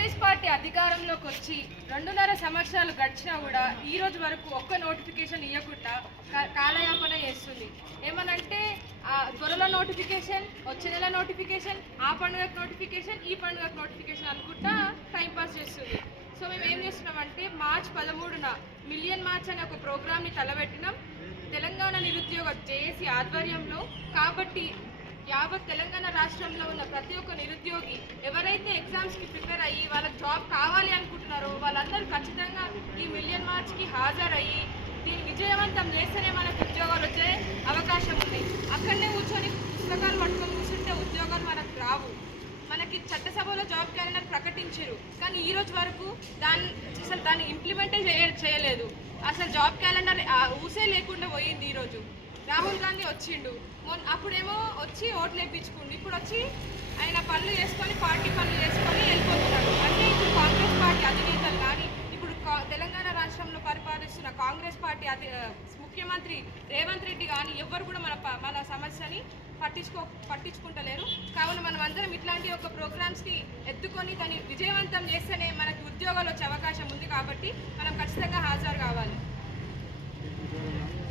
Congress party అధికారంలోకి వచ్చి 2.5 సంవత్సరాలు గడిచినా కూడా ఈ రోజు వరకు ఒక్క నోటిఫికేషన్ ఇవ్వకుండా కాలయాపన చేస్తుంది. ఏమనంటే త్వరలో నోటిఫికేషన్, వచ్చే నెల నోటిఫికేషన్, ఆ పండుగకు నోటిఫికేషన్, ఈ పండుగకు నోటిఫికేషన్ అనుకుంటా టైంపాస్ చేస్తుంది. సో మేము ఏం చేస్తున్నామంటే మార్చి 13న మిలియన్ మార్చ్ అనే ఒక ప్రోగ్రామ్ని తలబెట్టినాం తెలంగాణ నిరుద్యోగ జేఏసీ ఆధ్వర్యంలో. కాబట్టి యావత్ తెలంగాణ రాష్ట్రంలో ఉన్న ప్రతి ఒక్క నిరుద్యోగి ఎవరైతే ఎగ్జామ్స్కి ప్రిపేర్ అయ్యి వాళ్ళకి జాబ్ కావాలి అనుకుంటున్నారో వాళ్ళందరూ ఖచ్చితంగా ఈ మిలియన్ మార్చ్కి హాజరయ్యి దీన్ని విజయవంతం చేస్తేనే మనకు ఉద్యోగాలు వచ్చే అవకాశం ఉంది. అక్కడనే కూర్చొని పుస్తకాలు పట్టుకొని కూర్చుంటే ఉద్యోగాలు మనకు రావు. మనకి చట్టసభలో జాబ్ క్యాలెండర్ ప్రకటించారు, కానీ ఈ రోజు వరకు దాన్ని ఇంప్లిమెంటే చేయలేదు. అసలు జాబ్ క్యాలెండర్ ఊసే లేకుండా పోయింది. ఈరోజు రాహుల్ గాంధీ వచ్చిండు, అప్పుడేమో వచ్చి ఓట్లు వేయించుకుండు, ఇప్పుడు వచ్చి ఆయన పనులు చేసుకొని పార్టీ పనులు చేసుకొని వెళ్ళిపోతున్నాడు. అంటే ఇప్పుడు కాంగ్రెస్ పార్టీ అధినేతలు కానీ ఇప్పుడు తెలంగాణ రాష్ట్రంలో పరిపాలిస్తున్న కాంగ్రెస్ పార్టీ ముఖ్యమంత్రి రేవంత్ రెడ్డి కానీ ఎవ్వరు కూడా మన సమస్యని పట్టించుకుంటలేరు. కావున మనం అందరం ఇట్లాంటి ఒక ప్రోగ్రామ్స్ని ఎత్తుకొని దాన్ని విజయవంతం చేస్తేనే మనకి ఉద్యోగాలు వచ్చే అవకాశం ఉంది. కాబట్టి మనం ఖచ్చితంగా హాజరు కావాలి.